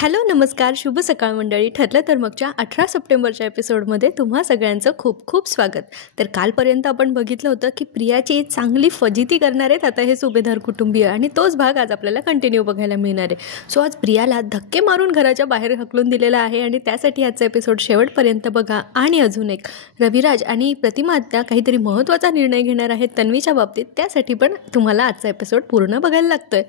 Hello नमस्कार शुभ सकाळ मंडळी. ठरलं तर मगच्या 18 सप्टेंबरच्या एपिसोडमध्ये तुम्हा सगळ्यांचं खूप खूप स्वागत. तर कालपर्यंत आपण बघितलं होतं की प्रियाची चांगली फजिती करणार आहेत आता हे सुभेदार कुटुंबीय, आणि तोच भाग आज आपल्याला कंटिन्यू बघायला मिळणार आहे. सो आज प्रियाला धक्के मारून घराच्या बाहेर हकलून दिलेला आहे आणि त्यासाठी आजचा एपिसोड शेवटपर्यंत बघा. आणि अजून एक रविराज आणि प्रतिमा आत्या काहीतरी महत्त्वाचा निर्णय घेणार आहेत तन्वीच्या बाबतीत, त्यासाठी पण तुम्हाला आजचा एपिसोड पूर्ण बघायला लागतोय.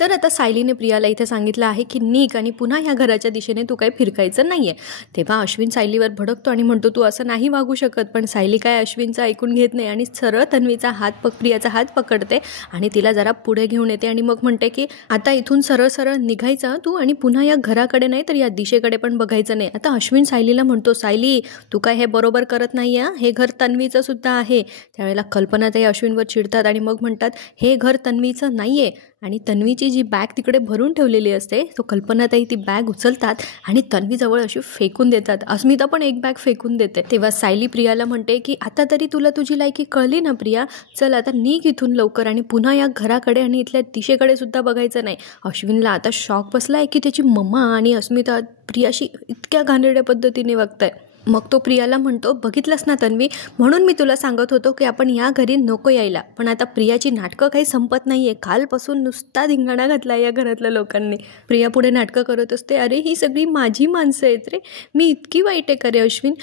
तर आता सायलीने प्रियाला इथे सांगितलं आहे की निक आणि पुन्हा ह्या घराच्या दिशेने तू काही फिरकायचं नाही आहे. तेव्हा अश्विन सायलीवर भडकतो आणि म्हणतो तू असं नाही वागू शकत. पण सायली काय अश्विनचं ऐकून घेत नाही आणि सरळ तन्वीचा प्रियाचा हात पकडते आणि तिला जरा पुढे घेऊन येते आणि मग म्हणते की आता इथून सरळ सरळ निघायचा तू आणि पुन्हा या घराकडे नाही तर या दिशेकडे पण बघायचं नाही. आता अश्विन सायलीला म्हणतो सायली तू काय हे बरोबर करत नाही आहे, हे घर तन्वीचं सुद्धा आहे. त्यावेळेला कल्पनाताई अश्विनवर चिडतात आणि मग म्हणतात हे घर तन्वीचं नाही आहे. आणि तन्वीची जी बॅग तिकडे भरून ठेवलेली असते तो कल्पनाताई ती बॅग उचलतात आणि तन्वीजवळ अशी फेकून देतात. अस्मिता पण एक बॅग फेकून देते. तेव्हा सायली प्रियाला म्हणते की आता तरी तुला तुझी लायकी कळली ना प्रिया, चल आता निघ इथून लवकर आणि पुन्हा या घराकडे आणि इथल्या दिशेकडे सुद्धा बघायचं नाही. अश्विनला आता शॉक बसला आहे की त्याची मम्मा आणि अस्मिता प्रियाशी इतक्या घाणेरड्या पद्धतीने वागताय. मग तो प्रियाला म्हणतो बघितलंस ना तन्वी, म्हणून मी तुला सांगत होतो की आपण या घरी नको यायला. पण आता प्रियाची नाटकं काही संपत नाही आहे. कालपासून नुसता धिंगाणा घातला या घरातल्या लोकांनी. प्रिया पुढे नाटकं करत असते, अरे ही सगळी माझी माणसं आहेत रे, मी इतकी वाईट आहे का रे अश्विन,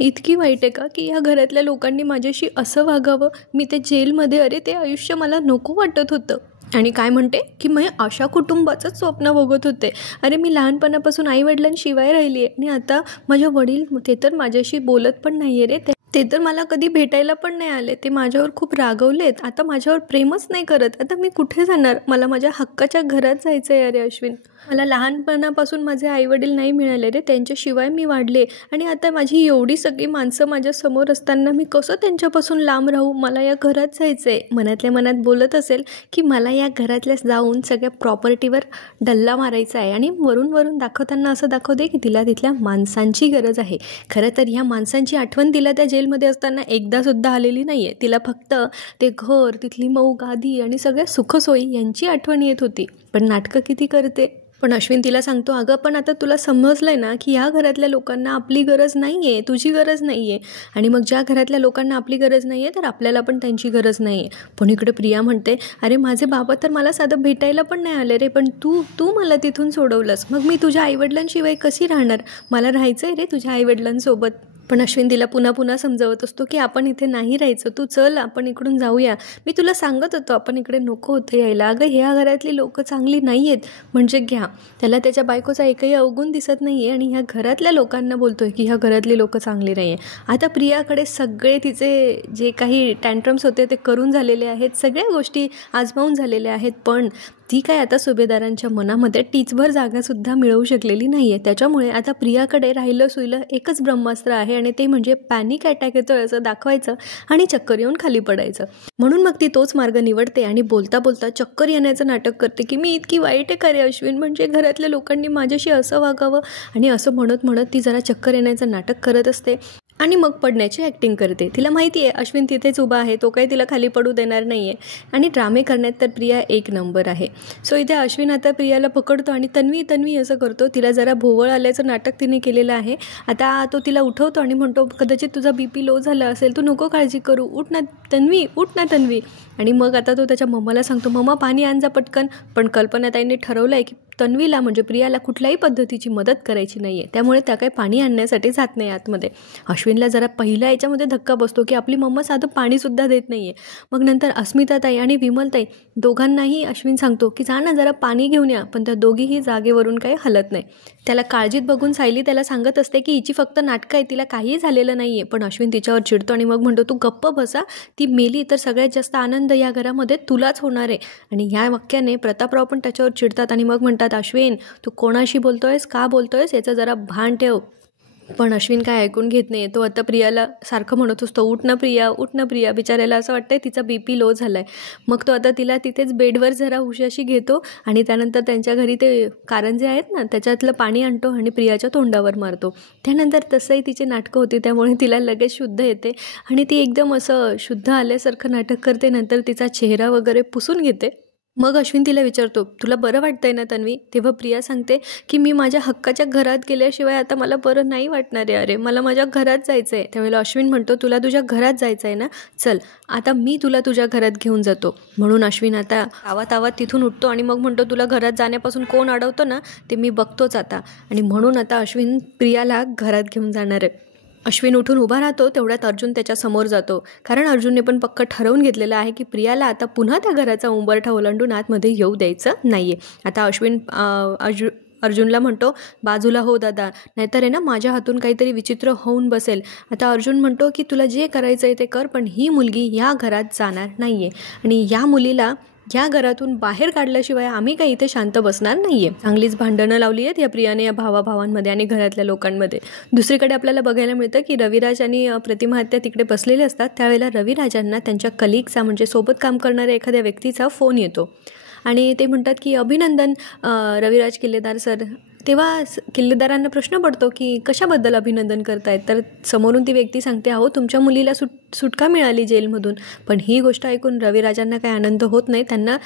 इतकी वाईट आहे का की या घरातल्या लोकांनी माझ्याशी असं वागावं. मी ते जेलमध्ये, अरे ते आयुष्य मला नको वाटत होतं. आणि काय म्हणते की मी अशा कुटुंबाचंच स्वप्न बघत होते. अरे मी लहानपणापासून आईवडिलांशिवाय राहिली आहे आणि आता माझे वडील ते तर माझ्याशी बोलत पण नाही आहे रे, ते तर मला कधी भेटायला पण नाही आले. ते माझ्यावर खूप रागवलेत, आता माझ्यावर प्रेमच नाही करत. आता मी कुठे जाणार, मला माझ्या हक्काच्या घरात जायचं आहे. अरे अश्विन, मला लहानपणापासून माझे आईवडील नाही मिळाले रे, त्यांच्याशिवाय मी वाढले आणि आता माझी एवढी सगळी माणसं माझ्यासमोर असताना मी कसं त्यांच्यापासून लांब राहू. मला या घरात जायचं आहे. मनातल्या मनात बोलत असेल की मला या घरातल्या जाऊन सगळ्या प्रॉपर्टीवर डल्ला मारायचा आहे आणि वरून दाखवताना असं दाखवते की तिला तिथल्या माणसांची गरज आहे. खरं तर ह्या माणसांची आठवण तिला त्या जेलमध्ये असताना एकदासुद्धा आलेली नाही आहे. तिला फक्त ते घर, तिथली मऊ गादी आणि सगळ्या सुखसोयी यांची आठवण येत होती. पण नाटकं किती करते. पण अश्विन तिला सांगतो अगं पण आता तुला समजलंय ना की या घरातल्या लोकांना आपली गरज नाही आहे, तुझी गरज नाही आहे. आणि मग ज्या घरातल्या लोकांना आपली गरज नाही आहे तर आपल्याला पण त्यांची गरज नाही आहे. पण इकडे प्रिया म्हणते अरे माझे बाबा तर मला साधं भेटायला पण नाही आले रे, पण तू मला तिथून सोडवलंस, मग मी तुझ्या आईवडिलांशिवाय कशी राहणार. मला राहायचं आहे रे तुझ्या आईवडिलांसोबत. पण अश्विन तिला पुन्हा समजावत असतो की आपण इथे नाही राहायचं, तू चल आपण इकडून जाऊया. मी तुला सांगत होतो आपण इकडे नको होतं यायला. अगं ह्या घरातली लोकं चांगली नाही आहेत म्हणजे घ्या. त्याला त्याच्या बायकोचा एकही अवगुण दिसत नाही आहे आणि ह्या घरातल्या लोकांना बोलतोय की ह्या घरातली लोकं चांगली नाही आहे. आता प्रियाकडे सगळे तिचे जे काही टँट्रम्स होते ते करून झालेले आहेत, सगळ्या गोष्टी आजमावून झालेल्या आहेत. पण ती काय आता सुभेदारांच्या मनामध्ये टीचभर जागासुद्धा मिळवू शकलेली नाही आहे. त्याच्यामुळे आता प्रियाकडे राहिलं सुईलं एकच ब्रह्मास्त्र आहे आणि ते म्हणजे पॅनिक अटॅक येतोय असं दाखवायचं आणि चक्कर येऊन खाली पडायचं. म्हणून मग ती तोच मार्ग निवडते आणि बोलता बोलता चक्कर येण्याचं नाटक करते की मी इतकी वाईट आहे का रे अश्विन, म्हणजे घरातल्या लोकांनी माझ्याशी असं वागावं. आणि असं म्हणत ती जरा चक्कर येण्याचं नाटक करत असते आणि मग पडण्याची ॲक्टिंग करते. तिला माहिती आहे अश्विन तिथेच उभा आहे, तो काही तिला खाली पडू देणार नाही आहे. आणि ड्रामे करण्यात तर प्रिया एक नंबर आहे. सो इथे अश्विन आता प्रियाला पकडतो आणि तन्वी असं करतो. तिला जरा भोवळ आल्याचं नाटक तिने केलेलं आहे. आता तो तिला उठवतो आणि म्हणतो कदाचित तुझा BP लो झाला असेल, तू नको काळजी करू, उठ ना तन्वी. आणि मग आता तो त्याच्या मम्माला सांगतो मम्मा पाणी आण जा पटकन. पण कल्पनाताईंनी ठरवलं आहे की तन्वीला म्हणजे प्रियाला कुठल्याही पद्धतीची मदत करायची नाही आहे, त्यामुळे त्या काही पाणी आणण्यासाठी जात नाही आतमध्ये. अश्विनला जरा पहिल्या याच्यामध्ये धक्का बसतो की आपली मम्मा साधं पाणीसुद्धा देत नाही आहे. मग नंतर अस्मिताताई आणि विमलताई दोघांनाही अश्विन सांगतो की जा ना जरा पाणी घेऊन या, पण त्या दोघीही जागेवरून काही हलत नाही. त्याला काळजीत बघून सायली त्याला सांगत असते की हिची फक्त नाटकं आहे, तिला काहीही झालेलं नाही आहे. पण अश्विन तिच्यावर चिडतो आणि मग म्हणतो तू गप्प बसा, ती मेली तर सगळ्यात जास्त आनंद या घरामध्ये तुलाच होणार आहे. आणि ह्या वाक्याने प्रतापराव पण त्याच्यावर चिडतात आणि मग म्हणतात अश्विन तू कोणाशी बोलतोयस, का बोलतोयस, याचं जरा भान ठेव. पण अश्विन काय ऐकून घेत नाही. तो आता प्रियाला सारखं म्हणत असतो उठ ना प्रिया. बिचारायला असं वाटतंय तिचा BP लो झाला आहे. मग तो आता तिला तिथेच बेडवर जरा उशाशी घेतो आणि त्यानंतर त्यांच्या घरी ते कारंजे आहेत ना त्याच्यातलं पाणी आणतो आणि प्रियाच्या तोंडावर मारतो. त्यानंतर तसंही तिची नाटकं होती त्यामुळे तिला लगेच शुद्ध येते आणि ती एकदम असं शुद्ध आल्यासारखं नाटक करते. नंतर तिचा चेहरा वगैरे पुसून घेते मग अश्विन तिला विचारतो, तुला बरं वाटतंय ना तन्वी? तेव्हा प्रिया सांगते की मी माझ्या हक्काच्या घरात गेल्याशिवाय आता मला बरं नाही वाटणार आहे. अरे मला माझ्या घरात जायचं आहे. त्यावेळेला अश्विन म्हणतो, तुला तुझ्या घरात जायचं आहे ना, चल आता मी तुला तुझ्या घरात घेऊन जातो. म्हणून अश्विन आता आवात तिथून उठतो आणि मग म्हणतो, तुला घरात जाण्यापासून कोण अडवतो ना ते मी बघतोच आता. आणि म्हणून आता अश्विन प्रियाला घरात घेऊन जाणार आहे. अश्विन उठून उभा राहतो. तेवढ्यात अर्जुन त्याच्या समोर जातो, कारण अर्जुनने पण पक्क ठरवून घेतलेलं आहे की प्रियाला आता पुन्हा त्या घराचा उंबरठा ओलांडून आतमध्ये येऊ द्यायचं नाही आहे. आता अश्विन अर्जुनला म्हणतो, बाजूला हो दादा, नाहीतर आहे ना माझ्या हातून काहीतरी विचित्र होऊन बसेल. आता अर्जुन म्हणतो की तुला जे करायचं आहे ते कर, पण ही मुलगी या घरात जाणार नाही आहे आणि या मुलीला या घरातून बाहेर काढल्याशिवाय आम्ही काही इथे शांत बसणार नाहीये. चांगलीच भांडणं लावली आहेत या प्रियाने या भावाभावांमध्ये आणि घरातल्या लोकांमध्ये. दुसरीकडे आपल्याला बघायला मिळतं की रविराज आणि प्रतिमा आत्या तिकडे बसलेले असतात. त्यावेळेला रविराजांना त्यांच्या कलिगचा म्हणजे सोबत काम करणाऱ्या एखाद्या व्यक्तीचा फोन येतो आणि ते म्हणतात की अभिनंदन रविराज किल्लेदार सर. तेव्हा किल्लेदारांना प्रश्न पडतो की कशाबद्दल अभिनंदन करतायत. तर समोरून ती व्यक्ती सांगते, अहो तुमच्या मुलीला सुटका मिळाली जेलमधून. पण ही गोष्ट ऐकून रविराजांना काही आनंद होत नाही, त्यांना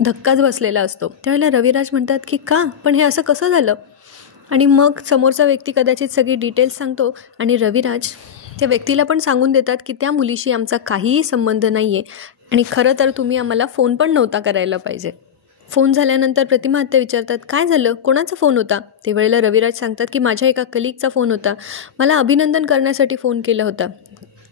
धक्काच बसलेला असतो. त्यावेळेला रविराज म्हणतात की का, पण हे असं कसं झालं. आणि मग समोरचा व्यक्ती कदाचित सगळी डिटेल्स सांगतो आणि रविराज त्या व्यक्तीला पण सांगून देतात की त्या मुलीशी आमचा काहीही संबंध नाही आहे आणि खरं तर तुम्ही आम्हाला फोन पण नव्हता करायला पाहिजे. फोन झाल्यानंतर प्रतिमा आत्या विचारतात, काय झालं, कोणाचा फोन होता. ते वेळेला रविराज सांगतात की माझ्या एका कलिगचा फोन होता, मला अभिनंदन करण्यासाठी फोन केला होता.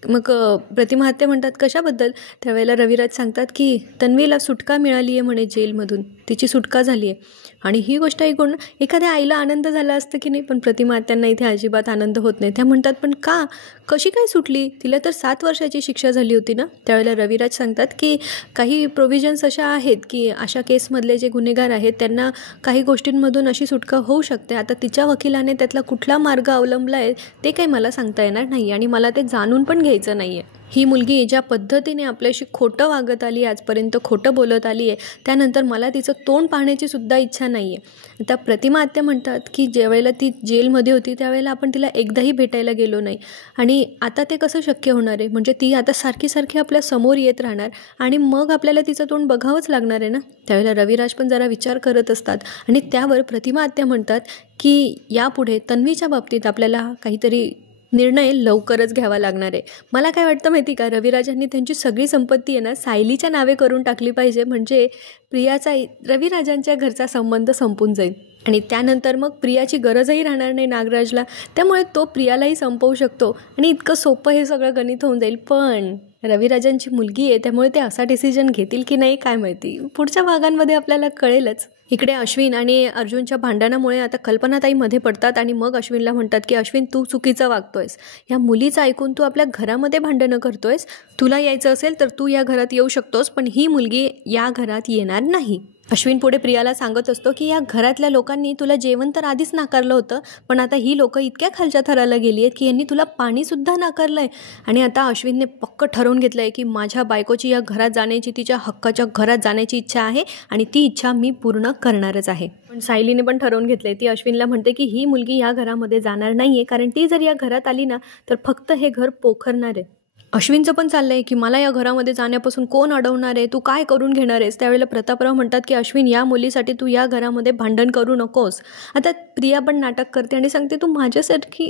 मग प्रतिमा आत्या म्हणतात, कशाबद्दल. त्यावेळेला रविराज सांगतात की तन्वीला सुटका मिळाली आहे म्हणे जेलमधून, तिची सुटका झाली आहे. आणि ही गोष्ट ऐकून एखाद्या आईला आनंद झाला असतं की नाही, पण प्रतिमा आत्यांना इथे अजिबात आनंद होत नाही. त्या म्हणतात, पण का, कशी काय सुटली, तिला तर 7 वर्षाची शिक्षा झाली होती ना. त्यावेळेला रविराज सांगतात की काही प्रोव्हिजन्स अशा आहेत की अशा केसमधले जे गुन्हेगार आहेत त्यांना काही गोष्टींमधून अशी सुटका होऊ शकते. आता तिच्या वकिलाने त्यातला कुठला मार्ग अवलंबला आहे ते काही मला सांगता येणार नाही आणि मला ते जाणून पण घ्यायचं नाही आहे. ही मुलगी ज्या पद्धतीने आपल्याशी खोटं वागत आली, आजपर्यंत खोटं बोलत आली आहे, त्यानंतर मला तिचं तोंड पाहण्याची सुद्धा इच्छा नाही आहे. आता प्रतिमा आत्या म्हणतात की ज्यावेळेला ती जेलमध्ये होती त्यावेळेला आपण तिला एकदाही भेटायला गेलो नाही आणि आता ते कसं शक्य होणार आहे. म्हणजे ती आता सारखी आपल्या समोर येत राहणार आणि मग आपल्याला तिचं तोंड बघावंच लागणार आहे ना. त्यावेळेला रविराज पण जरा विचार करत असतात आणि त्यावर प्रतिमा आत्या म्हणतात की यापुढे तन्वीच्या बाबतीत आपल्याला काहीतरी निर्णय लवकरच घ्यावा लागणार आहे. मला काय वाटतं माहिती का, रविराजांनी त्यांची सगळी संपत्ती आहे ना सायलीच्या नावे करून टाकली पाहिजे, म्हणजे प्रियाचा रविराजांच्या घरचा संबंध संपून जाईल आणि त्यानंतर मग प्रियाची गरजही राहणार नाही नागराजला. त्यामुळे तो प्रियालाही संपवू शकतो आणि इतकं सोपं हे सगळं गणित होऊन जाईल. पण रविराजांची मुलगी आहे त्यामुळे ते असा डिसिजन घेतील की नाही काय माहिती, पुढच्या भागांमध्ये आपल्याला कळेलच. इकडे अश्विन आणि अर्जुनच्या भांडणामुळे आता कल्पनाताई मध्ये पडतात आणि मग अश्विनला म्हणतात की अश्विन तू चुकीचं वागतोयस, या मुलीचं ऐकून तू आपल्या घरामध्ये भांडणं करतोयस. तुला यायचं असेल तर तू या घरात येऊ शकतोस, पण ही मुलगी या घरात येणार नाही. अश्विन पुढे प्रियाला सांगत असतो की या घरातल्या लोकांनी तुला जेवण तर आधीच नाकारलं होतं, पण आता ही लोकं इतक्या खालच्या थराला गेली आहेत की यांनी तुला पाणीसुद्धा नाकारलं आहे. आणि आता अश्विनने पक्क ठरवून घेतलं आहे की माझ्या बायकोची या घरात जाण्याची, तिच्या हक्काच्या घरात जाण्याची इच्छा आहे आणि ती इच्छा मी पूर्ण करणारच आहे. पण सायलीने पण ठरवून घेतलं आहे, ती अश्विनला म्हणते की ही मुलगी या घरामध्ये जाणार नाही आहे, कारण ती जर या घरात आली ना तर फक्त हे घर पोखरणार आहे. अश्विनचं पण चाललंय की मला या घरामध्ये जाण्यापासून कोण अडवणार आहे, तू काय करून घेणार आहेस. त्यावेळेला प्रतापराव म्हणतात की अश्विन या मुलीसाठी तू या घरामध्ये भांडण करू नकोस. आता प्रिया पण नाटक करते आणि सांगते तू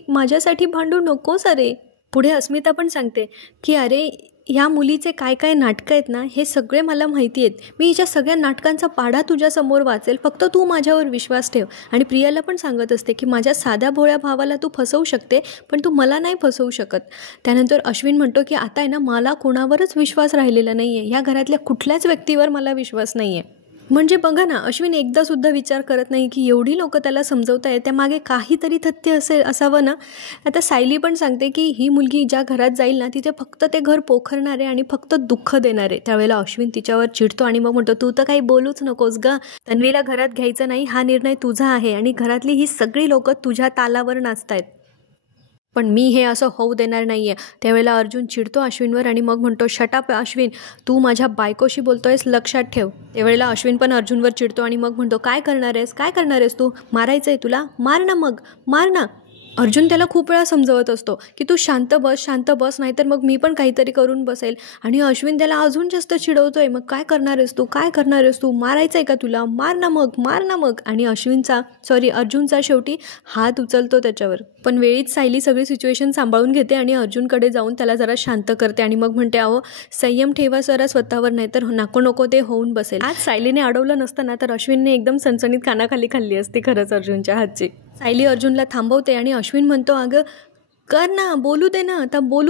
माझ्यासाठी भांडू नकोस. अरे पुढे अस्मिता पण सांगते की अरे ह्या मुलीचे काय काय नाटकं आहेत ना हे सगळे मला माहिती आहेत, मी हिच्या सगळ्या नाटकांचा पाढा तुझ्यासमोर वाचेल, फक्त तू माझ्यावर विश्वास ठेव. आणि प्रियाला पण सांगत असते की माझ्या साध्या भोळ्या भावाला तू फसवू शकते पण तू मला नाही फसवू शकत. त्यानंतर अश्विन म्हणतो की आता आहे ना मला कोणावरच विश्वास राहिलेला नाही आहे, या घरातल्या कुठल्याच व्यक्तीवर मला विश्वास नाही आहे. म्हणजे बघा ना, अश्विन एकदासुद्धा विचार करत नाही की एवढी लोकं त्याला समजवत आहेत, त्यामागे काहीतरी तथ्य असावं ना. आता सायली पण सांगते की ही मुलगी ज्या घरात जाईल ना तिथे फक्त ते घर पोखरणार आहे आणि फक्त दुःख देणार आहे. त्यावेळेला अश्विन तिच्यावर चिडतो आणि मग म्हणतो तू तर काही बोलूच नकोस ग, तन्वीला घरात घ्यायचं नाही हा निर्णय तुझा आहे आणि घरातली ही सगळी लोकं तुझ्या तालावर नाचतायत, पण मी हे असं होऊ देणार नाही आहे. त्यावेळेला अर्जुन चिडतो अश्विनवर आणि मग म्हणतो शटाप अश्विन, तू माझ्या बायकोशी बोलतोयस लक्षात ठेव. त्यावेळेला अश्विन पण अर्जुनवर चिडतो आणि मग म्हणतो काय करणार आहेस तू, मारायचं आहे तुला, मार ना, मग मार ना. अर्जुन त्याला खूप वेळा समजवत असतो की तू शांत बस नाहीतर मग मी पण काहीतरी करून बसेल. आणि अश्विन त्याला अजून जास्त चिडवतोय, मग काय करणार आहेस तू मारायचं आहे का तुला, मार ना मग. आणि अर्जुनचा शेवटी हात उचलतो त्याच्यावर. पण वेळीच सायली सगळी सिच्युएशन सांभाळून घेते आणि अर्जुनकडे जाऊन त्याला जरा शांत करते आणि मग म्हणते, अहो संयम ठेवा जरा स्वतःवर, नाहीतर नको ते होऊन बसेल. आज सायलीने अडवलं नसतं ना तर अश्विनने एकदम सणसणीत कानाखाली खाल्ली असती खरंच अर्जुनच्या हातची. सायली अर्जुनला थांबवते आणि अश्विन म्हणतो, अगं कर ना, बोलू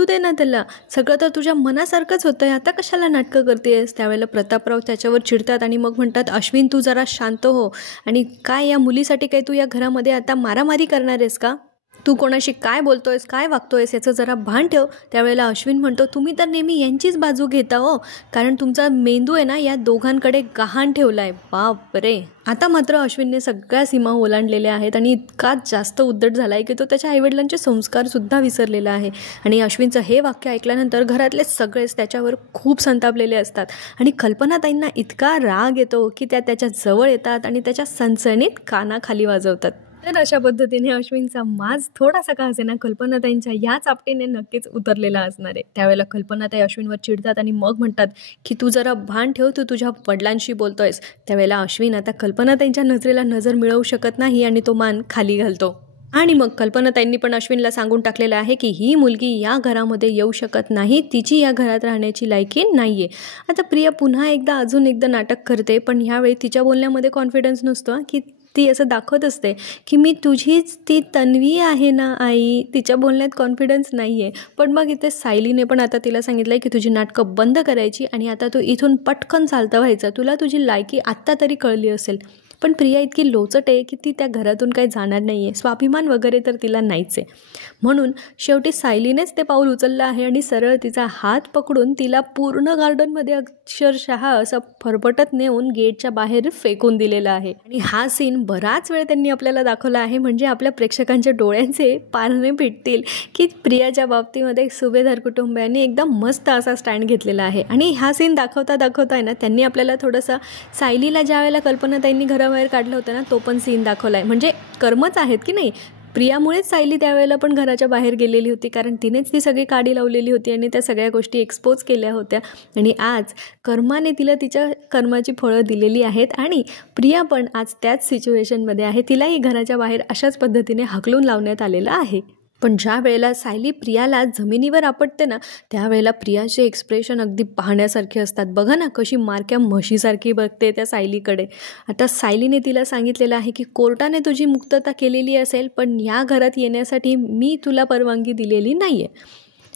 दे ना त्याला, सगळं तर तुझ्या मनासारखंच होतंय, आता कशाला नाटकं करतेस. त्यावेळेला प्रतापराव त्याच्यावर चिडतात आणि मग म्हणतात, अश्विन तू जरा शांत हो. आणि काय या मुलीसाठी काय तू या घरामध्ये आता मारामारी करणार आहेस का? तू कोणाशी काय बोलतोयस, काय वागतोयस याचं जरा भान ठेव. त्यावेळेला अश्विन म्हणतो, तुम्ही तर नेहमी यांचीच बाजू घेता हो, कारण तुमचा मेंदू आहे ना या दोघांकडे गहाण ठेवला आहे. बाप रे. आता मात्र अश्विनने सगळ्या सीमा ओलांडलेल्या आहेत आणि इतका जास्त उद्धट झाला आहे की तो त्याच्या आईवडिलांचे संस्कारसुद्धा विसरलेला आहे. आणि अश्विनचं हे वाक्य ऐकल्यानंतर घरातले सगळेच त्याच्यावर खूप संतापलेले असतात आणि कल्पनाताईंना इतका राग येतो की त्या त्याच्या जवळ येतात आणि त्याच्या सणसणीत कानाखाली वाजवतात. तर अशा पद्धतीने अश्विनचा माज थोडासा का असेना कल्पनाताईंच्या याच आपटीने नक्कीच उतरलेला असणार आहे. त्यावेळेला कल्पनाताई अश्विनवर चिडतात आणि मग म्हणतात की तू जरा भान ठेव, तू तुझ्या वडिलांशी बोलतोयस. त्यावेळेला अश्विन आता कल्पनाताईंच्या नजरेला नजर मिळवू शकत नाही आणि तो मान खाली घालतो. आणि मग कल्पनाताईंनी पण अश्विनला सांगून टाकलेलं आहे की ही मुलगी या घरामध्ये येऊ शकत नाही, तिची या घरात राहण्याची लायकी नाही आहे. आता प्रिया पुन्हा अजून एकदा नाटक करते, पण ह्यावेळी तिच्या बोलण्यामध्ये कॉन्फिडन्स नसतो की ती असं दाखवत असते की मी तुझीच ती तन्वी आहे ना आई, तिच्या बोलण्यात कॉन्फिडन्स नाही आहे. पण मग इथे सायलीने पण आता तिला सांगितलं आहे की तुझी नाटकं बंद करायची आणि आता तू इथून पटकन चालतं व्हायचं, तुला तुझी लायकी आत्ता तरी कळली असेल. पण प्रिया इतकी लोचट आहे की ती त्या घरातून काही जाणार नाही आहे, स्वाभिमान वगैरे तर तिला नाहीच आहे. म्हणून शेवटी सायलीनेच ते पाऊल उचललं आहे आणि सरळ तिचा हात पकडून तिला पूर्ण गार्डनमध्ये अक्षरशः असं फरफटत नेऊन गेटच्या बाहेर फेकून दिलेला आहे. आणि हा सीन बराच वेळ त्यांनी आपल्याला दाखवला आहे, म्हणजे आपल्या प्रेक्षकांच्या डोळ्यांचे पारणे पिटतील की प्रियाच्या बाबतीमध्ये सुभेदार कुटुंबियांनी एकदम मस्त असा स्टँड घेतलेला आहे. आणि हा सीन दाखवता आहे ना त्यांनी आपल्याला थोडंसं सायलीला ज्या वेळेला कल्पनाताईंनी घराबाहेर काढलं होतं ना तो पण सीन दाखवला आहे. म्हणजे कर्मच आहेत की नाही. प्रियामुळेच सायली त्यावेळेला पण घराच्या बाहेर गेलेली होती, कारण तिनेच ती सगळी काडी लावलेली होती आणि त्या सगळ्या गोष्टी एक्सपोज केल्या होत्या. आणि आज कर्माने तिला तिच्या कर्माची फळं दिलेली आहेत आणि प्रिया पण आज त्याच सिच्युएशनमध्ये आहे. तिलाही घराच्या बाहेर अशाच पद्धतीने हाकलून लावण्यात आलेलं आहे. पण ज्या वेळेला सायली प्रियाला जमिनीवर आपटते ना त्यावेळेला प्रियाचे एक्सप्रेशन अगदी पाहण्यासारखे असतात. बघा ना कशी मारक्या म्हशीसारखी बघते त्या सायलीकडे. आता सायलीने तिला सांगितलेलं आहे की कोर्टाने तुझी मुक्तता केलेली असेल, पण या घरात येण्यासाठी मी तुला परवानगी दिलेली नाही आहे.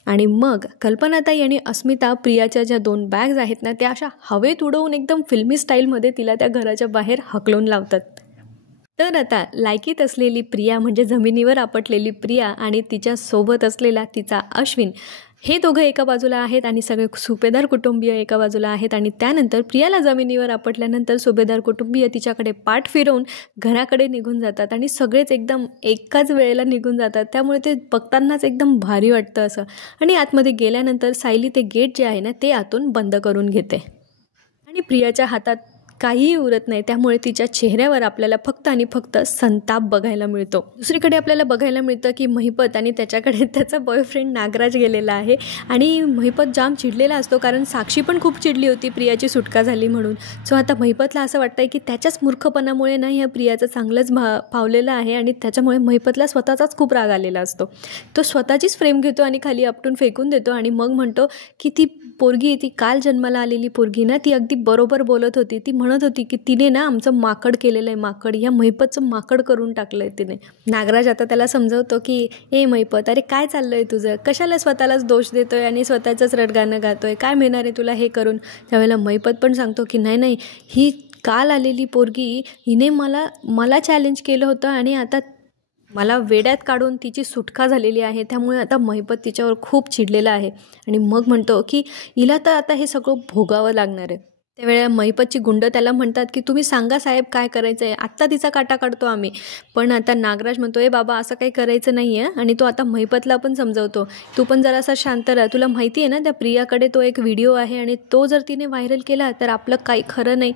आणि मग कल्पनाताई आणि अस्मिता प्रियाच्या ज्या 2 बॅग्स आहेत ना त्या अशा हवेत उडवून एकदम फिल्मी स्टाईलमध्ये तिला त्या घराच्या बाहेर हाकलून लावतात. तर आता लायकीत असलेली प्रिया म्हणजे जमिनीवर आपटलेली प्रिया आणि तिच्यासोबत असलेला तिचा अश्विन हे दोघं एका बाजूला आहेत आणि सगळे सुभेदार कुटुंबीय एका बाजूला आहेत. आणि त्यानंतर प्रियाला जमिनीवर आपटल्यानंतर सुभेदार कुटुंबीय तिच्याकडे पाठ फिरवून घराकडे निघून जातात आणि सगळेच एकदम एकाच वेळेला निघून जातात. त्यामुळे ते बघतानाच एकदम भारी वाटतं असं. आणि आतमध्ये गेल्यानंतर सायली ते गेट जे आहे ना ते आतून बंद करून घेते आणि प्रियाच्या हातात काहीही उरत नाही. त्यामुळे तिच्या चेहऱ्यावर आपल्याला फक्त आणि फक्त संताप बघायला मिळतो. दुसरीकडे आपल्याला बघायला मिळतं की महिपत आणि त्याच्याकडे त्याचा बॉयफ्रेंड नागराज गेलेला आहे आणि महिपत जाम चिडलेला असतो, कारण साक्षी पण खूप चिडली होती प्रियाची सुटका झाली म्हणून. सो आता महिपतला असं वाटतंय की त्याच्याच मूर्खपणामुळे ना ह्या प्रियाचं चांगलंच पावलेलं आहे आणि त्याच्यामुळे महिपतला स्वतःचाच खूप राग आलेला असतो. तो स्वतःचीच फ्रेम घेतो आणि खाली आपटून फेकून देतो आणि मग म्हणतो की ती पोरगी, ती काल जन्माला आलेली पोरगी ना ती अगदी बरोबर बोलत होती. ती म्हणत होती की तिने ना आमचं माकड केलेलं आहे, माकड, या महिपतचं माकड करून टाकलं आहे तिने. नागराज आता त्याला समजवतो की ए महिपत, अरे काय चाललं आहे तुझं, कशाला स्वतःलाच दोष देतोय आणि स्वतःचंच रडगाणं गातोय, काय मिळणार आहे तुला हे करून. त्यावेळेला महिपत पण सांगतो की नाही ही काल आलेली पोरगी हिने मला चॅलेंज केलं होतं आणि आता मला वेड्यात काढून तिची सुटका झालेली आहे. त्यामुळे आता महिपत तिच्यावर खूप चिडलेला आहे आणि मग म्हणतो की हिला तर आता हे सगळं भोगावं लागणार आहे. त्यावेळेला महिपतची गुंड त्याला म्हणतात की तुम्ही सांगा साहेब काय करायचं आहे, आत्ता तिचा काटा काढतो आम्ही. पण आता नागराज म्हणतो ए बाबा असं काही करायचं नाही आहे. आणि तो आता महिपतला पण समजवतो, तू पण जरासा शांत राहा, तुला माहिती आहे ना त्या प्रियाकडे तो एक व्हिडिओ आहे आणि तो जर तिने व्हायरल केला तर आपलं काही खरं नाही.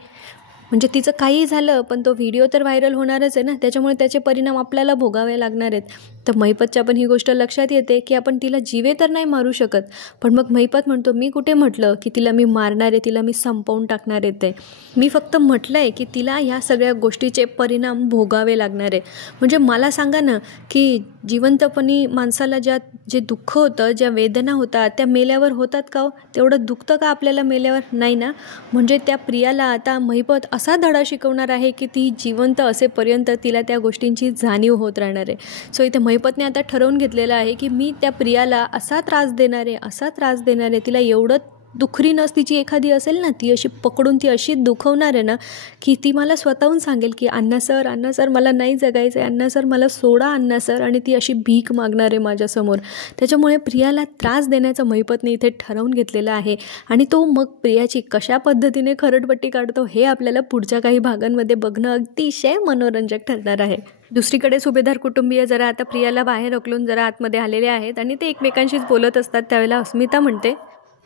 म्हणजे तिचं काही झालं पण तो व्हिडिओ तर व्हायरल होणारच आहे ना, त्याच्यामुळे त्याचे परिणाम आपल्याला भोगावे लागणार आहेत. तर महिपतच्या पण ही गोष्ट लक्षात येते की आपण तिला जीवे तर नाही मारू शकत, पण मग महिपत म्हणतो मी कुठे म्हटलं की तिला मी मारणार आहे, तिला मी संपवून टाकणार आहे. ते मी फक्त म्हटलं आहे की तिला ह्या सगळ्या गोष्टीचे परिणाम भोगावे लागणार आहे. म्हणजे मला सांगा ना की जिवंतपणी माणसाला जे दुःख होतं, ज्या वेदना होतात त्या मेल्यावर होतात का? तेवढं दुखतं का आपल्याला मेल्यावर? नाही ना. म्हणजे त्या प्रियाला आता महिपत असा धडा शिकवणार आहे की ती जिवंत असेपर्यंत तिला त्या गोष्टींची जाणीव होत राहणार आहे. सो इथे महिपतने आता ठरवून घेतलेलं आहे की मी त्या प्रियाला असा त्रास देणार आहे, तिला एवढं दुखरी नस तिची एखादी असेल ना, ती अशी पकडून ती अशी दुखवणार आहे ना की ती मला स्वतःहून सांगेल की अण्णा सर मला नाही जगायचं आहे, अण्णा सर मला सोडा अण्णा सर, आणि ती अशी भीक मागणार आहे माझ्यासमोर. त्याच्यामुळे प्रियाला त्रास देण्याचं महिपतने इथे ठरवून घेतलेलं आहे. आणि तो मग प्रियाची कशा पद्धतीने खरडपट्टी काढतो हे आपल्याला पुढच्या काही भागांमध्ये बघणं अतिशय मनोरंजक ठरणार आहे. दुसरीकडे सुभेदार कुटुंबीय जरा आता प्रियाला बाहेर हकलून जरा आतमध्ये आलेले आहेत आणि ते एकमेकांशीच बोलत असतात. त्यावेळेला अस्मिता म्हणते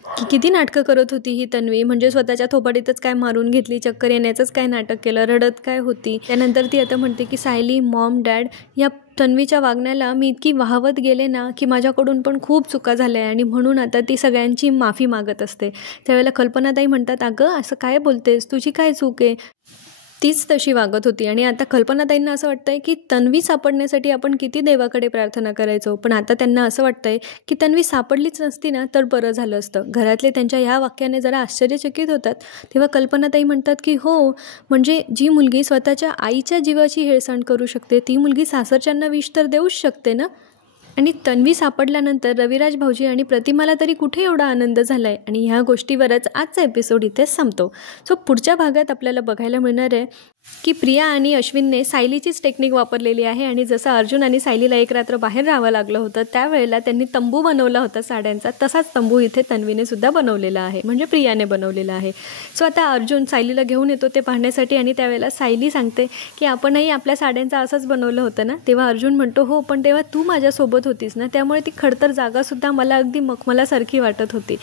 की किती नाटकं करत होती ही तन्वी, म्हणजे स्वतःच्या थोपाडीतच काय मारून घेतली, चक्कर येण्याचंच काय नाटक केलं, रडत काय होती. त्यानंतर ती आता म्हणते की सायली, मॉम, डॅड, या तन्वीच्या वागण्याला मी इतकी वाहवत गेले ना की माझ्याकडून पण खूप चुका झाल्या आणि म्हणून आता ती सगळ्यांची माफी मागत असते. त्यावेळेला कल्पनाताई म्हणतात अगं असं काय बोलतेस, तुझी काय चूक आहे, तीच तशी वागत होती. आणि आता कल्पनाताईंना असं वाटतंय की तन्वी सापडण्यासाठी आपण किती देवाकडे प्रार्थना करायचो, पण आता त्यांना असं वाटतंय की तन्वी सापडलीच नसती ना तर बरं झालं असतं. घरातले त्यांच्या ह्या वाक्याने जरा आश्चर्यचकित होतात. तेव्हा कल्पनाताई म्हणतात की हो, म्हणजे जी मुलगी स्वतःच्या आईच्या जीवाची हेळसांड करू शकते ती मुलगी सासरच्यांना विष तर देऊच शकते ना. आणि तन्वी सापडल्यानंतर रविराज भाऊजी आणि प्रतिमाला तरी कुठे एवढा आनंद झाला आहे. आणि ह्या गोष्टीवरच आजचा एपिसोड इथेच संपतो. सो पुढच्या भागात आपल्याला बघायला मिळणार आहे की प्रिया आणि अश्विनने सायलीचीच टेक्निक वापरलेली आहे. आणि जसं अर्जुन आणि सायलीला एक रात्र बाहेर राहावं लागलं होतं त्यावेळेला त्यांनी तंबू बनवला होता साड्यांचा, तसाच तंबू इथे तन्वीने सुद्धा बनवलेला आहे, म्हणजे प्रियाने बनवलेला आहे. सो आता अर्जुन सायलीला घेऊन येतो ते पाहण्यासाठी आणि त्यावेळेला सायली सांगते की आपणही आपल्या साड्यांचा असंच बनवलं होतं ना. तेव्हा अर्जुन म्हणतो हो, पण तेव्हा तू माझ्यासोबत होतीस ना, त्यामुळे ती खडतर जागासुद्धा मला अगदी मखमलासारखी वाटत होती.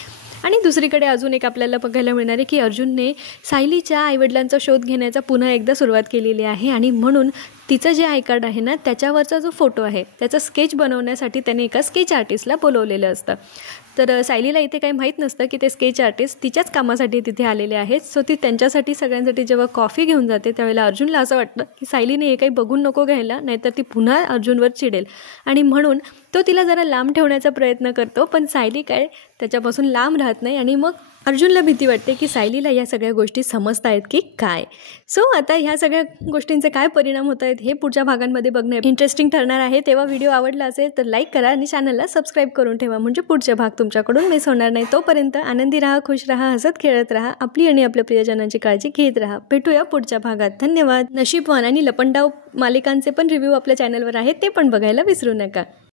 आणि दुसरीकडे अजून एक आपल्याला बघायला मिळणार आहे की अर्जुनने सायलीच्या आईवडिलांचा शोध घेण्याचा पुन्हा एकदा सुरुवात केलेली आहे. आणि म्हणून तिचं जे आय कार्ड आहे ना त्याच्यावरचा जो फोटो आहे त्याचा स्केच बनवण्यासाठी त्याने एका स्केच आर्टिस्टला बोलवलेलं असतं. तर सायलीला इथे काही माहीत नसतं की ते स्केच आर्टिस्ट तिच्याच कामासाठी तिथे आलेले आहेत. सो ती त्यांच्यासाठी सगळ्यांसाठी जेव्हा कॉफी घेऊन जाते त्यावेळेला अर्जुनला असं वाटतं की सायलीने हे काही बघून नको घ्यायला, नाहीतर ती पुन्हा अर्जुनवर चिडेल. आणि म्हणून तो तिला जरा लांब ठेवण्याचा प्रयत्न करतो, पण सायली काय त्याच्यापासून लांब राहत नाही. आणि मग अर्जुनला भीती वाटते की सायलीला या सगळ्या गोष्टी समजत आहेत की काय. सो आता ह्या सगळ्या गोष्टींचे काय परिणाम होत आहेत हे पुढच्या भागांमध्ये बघणे इंटरेस्टिंग ठरणार आहे. तेव्हा व्हिडिओ आवडला असेल तर लाईक करा आणि चॅनलला सबस्क्राईब करून ठेवा, म्हणजे पुढचे भाग तुमच्याकडून मिस होणार नाही. तोपर्यंत आनंदी राहा, खुश राहा, हसत खेळत राहा, आपली आणि आपल्या प्रियजनांची काळजी घेत राहा. भेटूया पुढच्या भागात. धन्यवाद. नशीबवान आणि लपंडाव मालिकांचे पण रिव्ह्यू आपल्या चॅनलवर आहेत, ते पण बघायला विसरू नका.